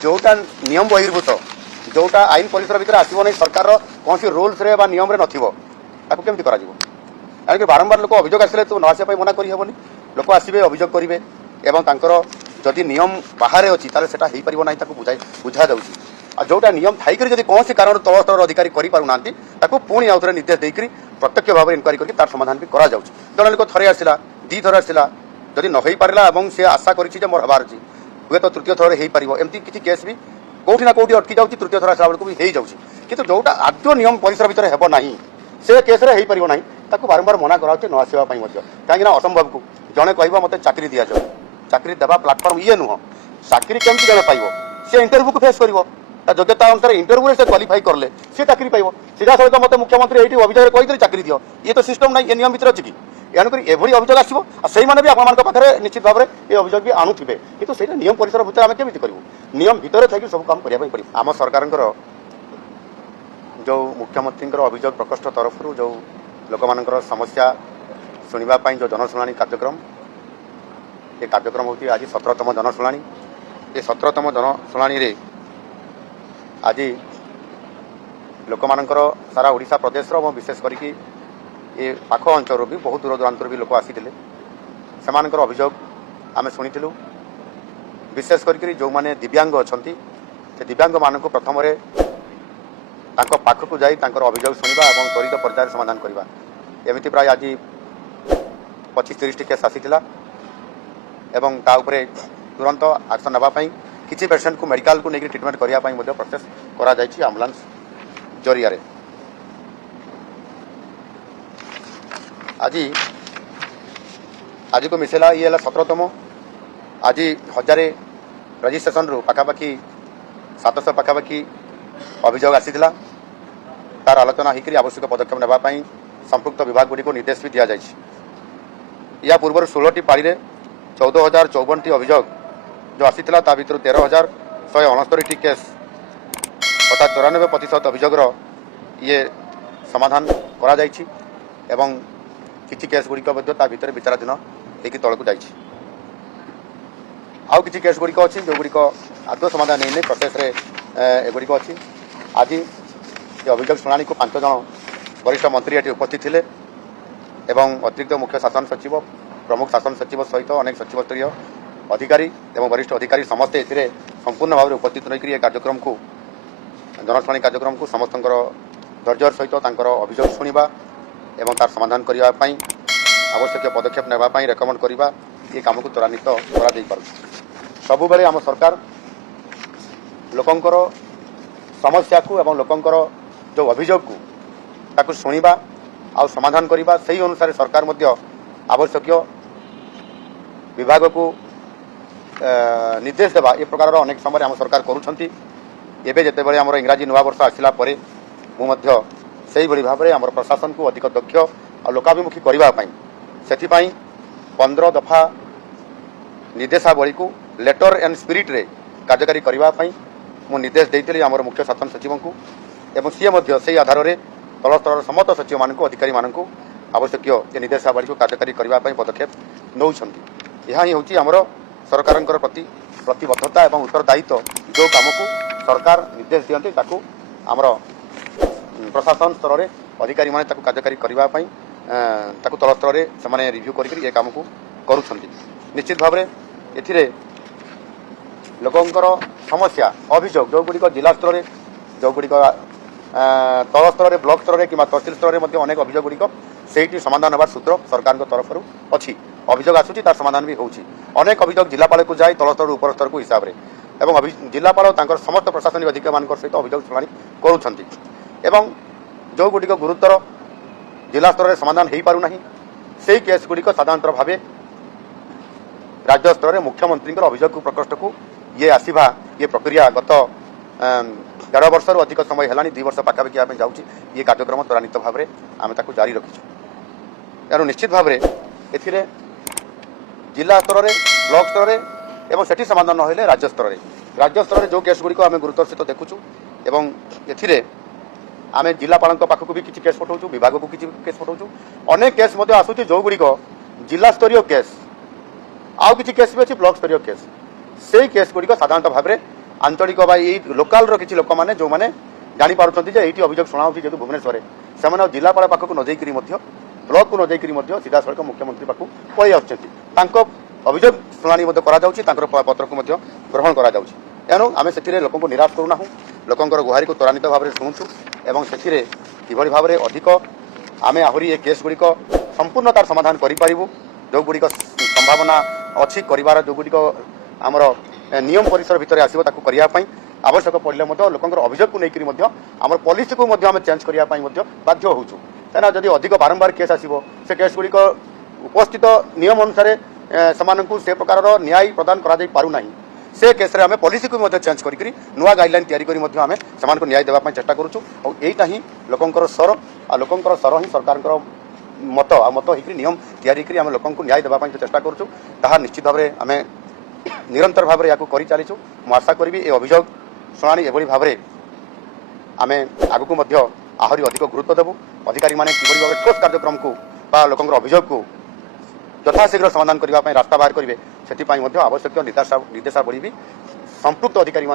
जोटा नियम बहिर्भूत जोटा आईन परिसर भितर आसो नहीं सरकार कौन रूल्स रे नियम ताकू केमती करा कारण बारंबार लोक अभियोग आसिले तो नआसिया मना करहबनी लोक आसवे अभियोग करेंगे जदि नियम बाहर अच्छी सेटा हो पार ना बुझा जाऊँगी आ जोटा नियम थी जब कौन कारण तल स्तर अधिकारी करना पुणी आउ थे निर्देश देकर प्रत्यक्ष भाव में इनक्वारी कर तार समाधान भी करा जड़े लोक थे आसला दी थर आसला जदि न हो पारा और सी आशा कर मोर हबार अच्छी हुए तो तृतीय थर हो पार एमती किसी केस भी कौटी ना कौटी अटकी जाऊँगी तृतीय थर आसला बेलू भी हो जाऊँगी कि जोटा आद्य नियम परिसर भितर हेब ना से केस हो पार ना ताकू बारंबार मना कराऊँ न आसवा कहीं असंभव को जड़े कह मत चाकरी दि जाऊ चाकरी देवा प्लाटफर्म ये नुह चाकरी केमती जन पाइब सी इंटरव्यू को फेस कर योग्यता अनुसार इंटरव्यू से क्वालिफाई करले सी चाकरी पाइब सीधा सहित मत मुख्यमंत्री ये अभियोग कहते चाकरी दियो ये तो सिस्टम ना ये नियम भितर अच्छी कि एणुक एभली अभियोग आसो से भी आपे निश्चित भाव में ये अभियोग भी आणुवे कि से नियम परिसर भितर आम केमी करूँ नियम भितर थी सब काम करने पड़े आम सरकार जो मुख्यमंत्री अभियोग प्रकोष्ठ तरफ जो लोक मान समस्या शुणापी जो जनशुणी कार्यक्रम ये कार्यक्रम होती आज 17तम जनशुणी ये 17तम जनशुणी आज लोक मानकर सारा ओडिशा प्रदेश और विशेष करके ये पाख अंचल भी बहुत दूर दूरांतर भी लोक आसी से अभियोग आम शुणी विशेष करके जो मैंने दिव्यांग अच्छा से दिव्यांग मानक प्रथम पाखक जाई अभियोग शुणा और त्वरित पर्यायर समाधान करवा एमती प्राय आज 25-30 केस आसीला एवं ता उपरे तुरंत एक्शन नापी किसी पेसेंट को मेडिकल को लेकर ट्रिटमेंट करने प्रोसेस करा जायछि एम्बुलेंस जरिया आज को मिसेला ये 17तम आज 1000 रजिस्ट्रेशन रु पाखापाखि 700 पाखापाखि अभियोग आसीला तार आलोचना होकर आवश्यक पदक्षेप नापी संपुक्त विभाग गुड़ी को निर्देश भी दि जायछि या पूर्व 16टी पाड़ी 14,054टी अभियोग जो आसीला ता भीतर 13,169टी केस अर्थात 94% अभियोगर ये समाधान करा जायछि एवं किछि केस गुड़िक भीतर विचाराधीन होकर तलक जाइछि आउ किछि केस गुड़िक अच्छी जो गुड़िक आदौ समाधान नहीं प्रोसेस एगुड़िक अच्छी आज ये अभियोग शुणाणी को 5 जन वरिष्ठ मंत्री ये उपस्थित थे एवं अतिरिक्त मुख्य शासन सचिव प्रमुख शासन सचिव सहित अनेक सचिव स्तरीय अधिकारी एवं वरिष्ठ अधिकारी समस्ते ए संपूर्ण भाव में उपस्थित रही कार्यक्रम को जनशुणी कार्यक्रम को समस्त धैर्य सहित अभियोग शुणा एवं तार समाधान करने आवश्यक पदक्षेप नापी रेकमेंड करवा ये काम को त्वरान्वित कर सबु बेले आम सरकार लोकंकर समस्या को एवं लोकंकर जो अभियोग को ताकू शुणा आ समाधान करवा से अनुसार सरकार मध्य आवश्यक विभाग को निर्देश देवा ये प्रकार अनेक समय आम सरकार करुँच एवं जिते आम इंग्राजी नूआवर्ष आसला से भाव में आम प्रशासन को अधिक दक्ष और लोकाभिमुखी करने से 15 दफा निर्देशावली को लेटर एंड स्पिरिट रे कार्यकारी करने मु निर्देश देती आम मुख्य शासन सचिव को एवं सी से आधार में तल स्तर समस्त सचिव मान अधिकारी मान आवश्यक ये निर्देशावली को कार्यकारी करने पदक्षेप नौ यह ही हूँ आमर सरकार प्रति प्रतिबद्धता और उत्तरदायित्व जो काम को सरकार निर्देश दिखती ताकू आमर प्रशासन स्तर में अधिकारी माने ताकू कार्यकारी करने तल स्तर में से रिव्यू कर काम को करुँच निश्चित भाव में ए लोकंर समस्या अभियोग जो गुड़िक जिला स्तर में जो गुड़िक तल स्तर में ब्लॉक स्तर में कि तहसिल स्तर में अनेक अभियोग गुड़िक से समाधान होवार सूत्र सरकार तरफ अच्छी अभियोग आसूची तार समाधान भी होउची अनेक अभियोग जिलापाल को जाए तल स्तर उपर स्तर को हिसाब से एवं जिलापाल समस्त प्रशासनिक अधिकारी मान सहित अभियोग शुणाणी करुँच जो गुड़िक गुरुतर जिला स्तर में समाधान हो पारना से केस गुड़िक साधारण भाव राज्य स्तर में मुख्यमंत्री अभियोग प्रकोष्ठ को ये आसवा ये प्रक्रिया गत 1.5 वर्ष अधिक समय है 2 वर्ष पाखापाखि आम जाऊँ ये कार्यक्रम त्वरान्वित भाव में आम जारी रखीचु तेणु निश्चित भाव में ए जिला स्तर में ब्लॉक स्तर में एवं सेठी समाधान न होले राज्य स्तर में जो केस गुड़िक आम गुरुतर सहित देखुचु एवं ए आम जिलापाल पाखक भी किसी केस पठाऊँ विभाग को किसी केस पठाऊँ अनेक केस आसूँ जो गुड़िक जिला स्तरीय केस आउ किसी केस भी अच्छी ब्लॉक स्तरीय केस से केस गुड़िक साधारण भाव में आंचलिक बा लोकाल किसी लोक मैंने जो मैंने जापारे ये अभियोग शुणाऊँ जेहतु भुवनेश्वर से जिलापाल पाखक न जाकि ब्लॉक को न जाकि सीधा सड़क मुख्यमंत्री पाक पलि आसुँच अभियोग शुणाणी पत्र को ग्रहण करेणु आम से लोक निराश करूना लोकर गुहारी को त्वरान्वित भाव में शुणुचु एवं से किभली भाव में अधिक आम आहरी ये केस गुड़िक संपूर्ण तार समाधान करूँ जो गुड़िक संभावना अच्छी कर जो गुड़िक आमर नियम परिसर भितर आसो करने आवश्यक पड़े लोकर अभियोग को लेकर आम पॉलिसी को आम चेंज करने बाध्य होचु कहीं जदि अधिक बारंबार केस आसो से केस गुड़िक उपस्थित नियम अनुसार से प्रकार न्याय प्रदान कर पारुना से केस आम पॉलिसी को चेंज करके नुआ गाइडलाइन तैयारी को न्याय देवाई चेष्टा करुचु और यहीटा ही लोकर स्वर आ लोकर स्वर ही सरकार मत मत होकर नियम तैयारी करी आम लोक न्याय देवाई चेष्टा करुचु ताहा निश्चित भाव में आम निरंतर भाव में कर चलीचु मु आशा करी ये अभियोग शुणाणी एभली भाव में आम आगक आहरी अधिक गुरुत्व देवु अधिकारी मैंने किभली भाव ठोस कार्यक्रम को लोकर अभियोग को यथाशीघ्र समाधान करने रास्ता बाहर करेंगे से आवश्यक निर्देशावली भी संपृक्त अधिकारी